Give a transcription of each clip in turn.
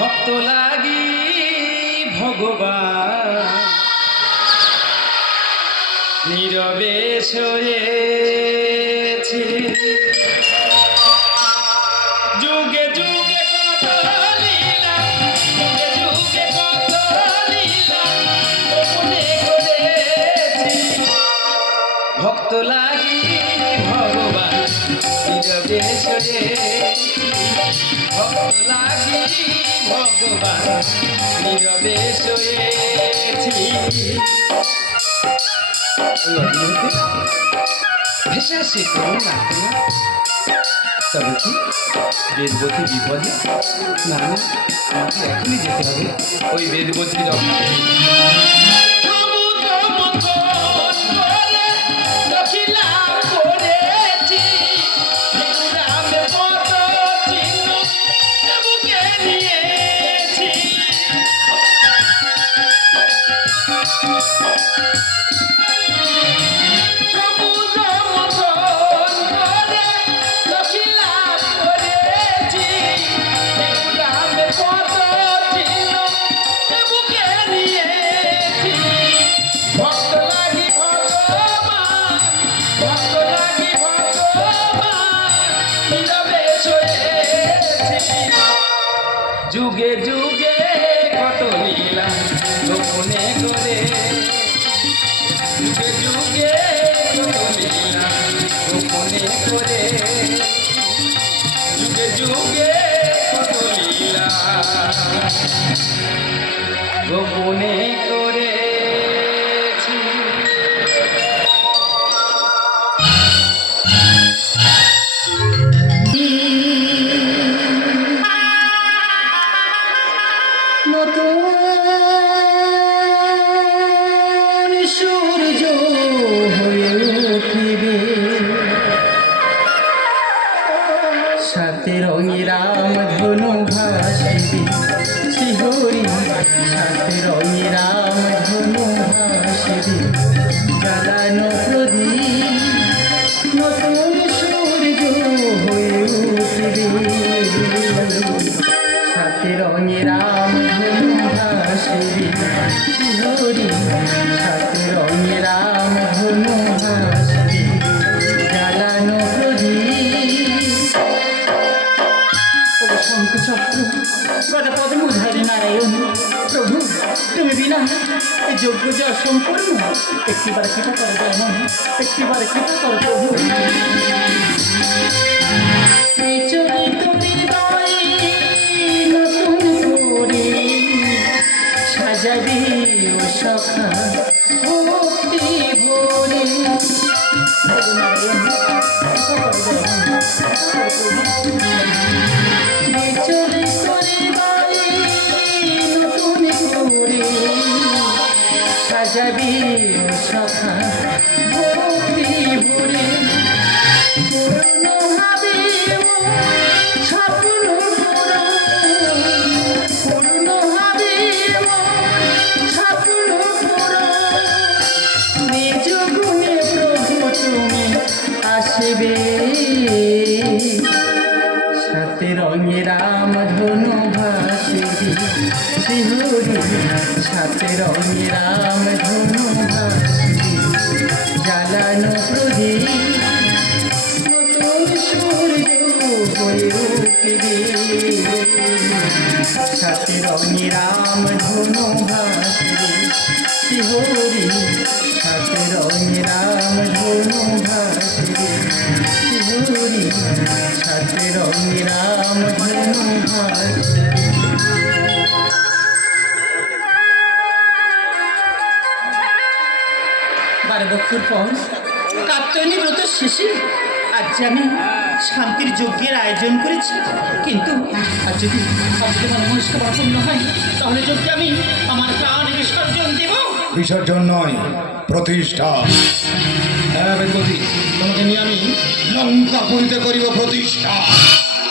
ভক্ত লাগি ভগবান নীরবে শোয়েছি যুগে যুগে কত লীলা যুগে যুগে কত লীলা গোপনে করেছি ভক্ত লাগি ভগবান নীরবে শোয়েছি ভক্ত লাগি ভগবান নীরবে শোয়েছি ভেসে আসে কোনো না তবে কি বেদবতী বিপদে না না আমাকে এখনই যেতে হবে ওই বেদবতীর যুগে যুগে কত লীলা গোপনে করে যুগে যুগে কত লীলা গোপনে করে যুগে যুগে কত লীলা গোপনে করে সূর্য হয়ে উঠিবে সাথে রঙে রাম ধনু ভাসিবে শিহরি সাথে রঙে রাম ধনু ভাসিবে জ্বালানো প্রদীপ নতুন সূর্য হয়ে উঠিবে সাথে রঙে রাম ধনু ভাসিবে শিহরি সাথে রঙে রাম ধনু ভাসিবে জ্বালানো প্রদীপ শঙ্খচক্র গদাপদ মুধারি নারায়ণ প্রভু তুমি বিনা এই যজ্ঞ যে অসম্পূর্ণ একটিবার কৃপা করো যেমন একটিবার কৃপা করো প্রভু বিচলিত হৃদয়ে নতুন করে সাজাবি ও সখা ভক্তি ভরে বিচলিত হৃদয়ে নতুন করে সাজাবি ও সখা ভক্তি ভরে পূর্ণ হবে স্বপ্ন পূর্ণ হবে স্বপ্ন নিজ গুণে প্রভু তুমি আসবে সাথে রঙে রাম ধনু ভাসিবে শিহরি সাথে রঙে রাম ধনু ভাসিবে জ্বালানো প্রদীপ নতুন সূর্য হয়ে উঠিবে সাথে রঙে রাম ধনু ভাসিবে শিহরি সাথে রঙে রাম ধনু ভাসিবে শিহরি সাথে রঙে রাম ধনু ভাসিবে বারো বছর পর কাত্যায়নী ব্রত শেষে আজ আমি শান্তির যজ্ঞের আয়োজন করেছি কিন্তু আজ যদি আমার মনস্কামনা পূর্ণ হয় তাহলে যজ্ঞে আমি আমার প্রাণ বিসর্জন দেব বিসর্জন নয় প্রতিষ্ঠা হ্যাঁ বেদবতী তোমাকে নিয়ে আমি লঙ্কাপুরীতে করিব প্রতিষ্ঠা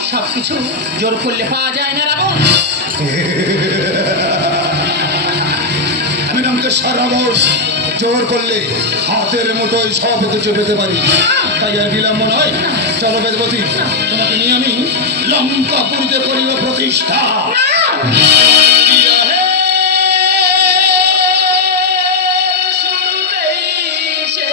সব কিছু জোর করলে পাওয়া যায় না রাবণ আমি নামকে সারা বর্ষ জোর করলে হাতের মুঠোয় সব কিছু পেতে পারি, তাই আর বিলম্ব নয়। চলো বেদবতী, তোমাকে নিয়ে আমি লঙ্কাপুরীতে করিব প্রতিষ্ঠা। বিরহে শুরুতেই সে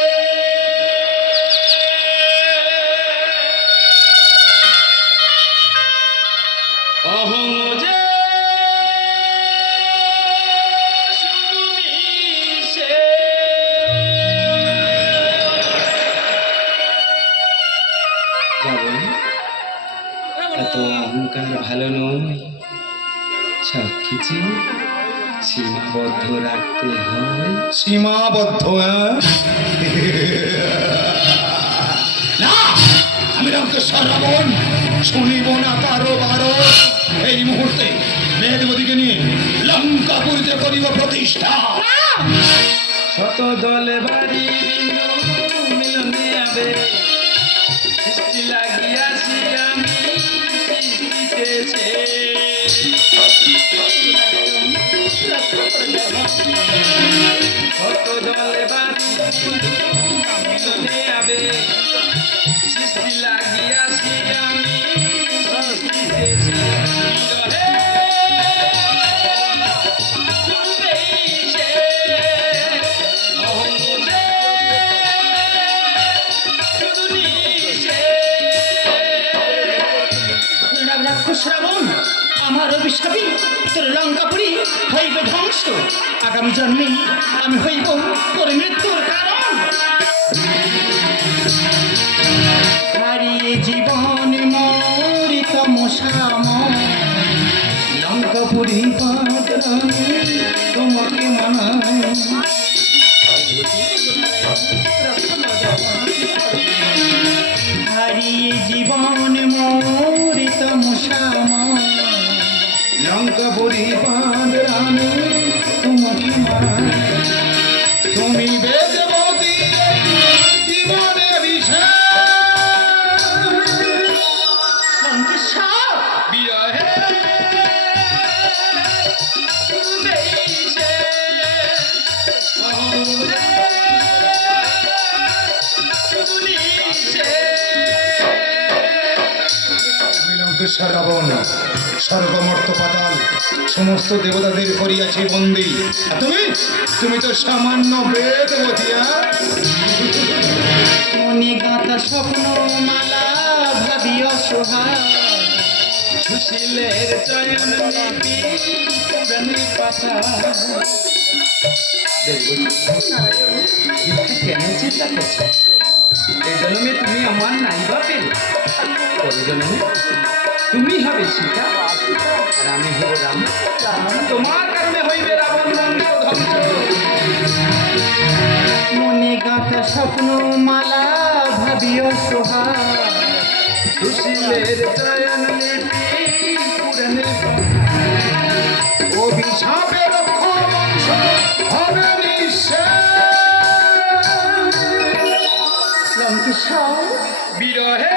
অহং যে শুরু মিশে রাবণ, এত অহংকার ভালো নয়, সব কিছু সীমাবদ্ধ রাখতে হয়। সীমাবদ্ধ না, আমি লঙ্কেশ্বর রাবণ শুনিব না কারো বারো। এই মুহূর্তে মেঘবতীকে নিয়ে লঙ্কাপুরীতে করিব প্রতিষ্ঠা। শত দলে বাড়ি বিন্দু মিলনে আবে সৃষ্টি লাগিয়াছি আমি সৃষ্টিতেছে। শত দলে বাড়ি বিন্দু মিলনে আবে সৃষ্টি লাগিয়াছি আমি সৃষ্টিতেছে। শ্রাবণ, আমার অভিশাপী তোর লঙ্কাপুরী হইবে ধ্বংস। আগামী জন্মে আমি হইব তোর মৃত্যুর কারণ। হারিয়ে জীবন মরিত মশাম লঙ্কাপুরী তোমাকে মানায়। হারিয়ে জীবন মরিত মশাম লঙ্কাপুরী পাঁদরানি তোমাকে মানায়। তুমি বেদবতী জীবনে বিষয় লঙ্কেশ্বর, বিরহে শুরুতেই সে লঙ্কেশ্বর রাবণ সর্বমর্ত পাতাল সমস্ত দেবতাদের করিয়াছে বন্দি। আর তুমি তুমি তো সামান্য বেদবতী। মনে গাঁথা স্বপ্ন মালা ভাবিও সোহাগ সুশীলের চয়ন লিপি পুরানি পাতা। কেন চিন্তা করছো? এই জন্মে তুমি আমার নাইবা পেলে, পরের জন্মে তুমি হবে সীতা আর আমি হব রাম। তোমার কারণে হইবে রাবণ বংশ ধ্বংস। মনে গাঁথা স্বপ্ন মালা ভাবিও সোহাগ সুশীলের চয়ন লিপি পুরানি অভিশাপে রক্ষ বংশ হবে নিঃশেষ। লঙ্কেশ্বর, বিরহে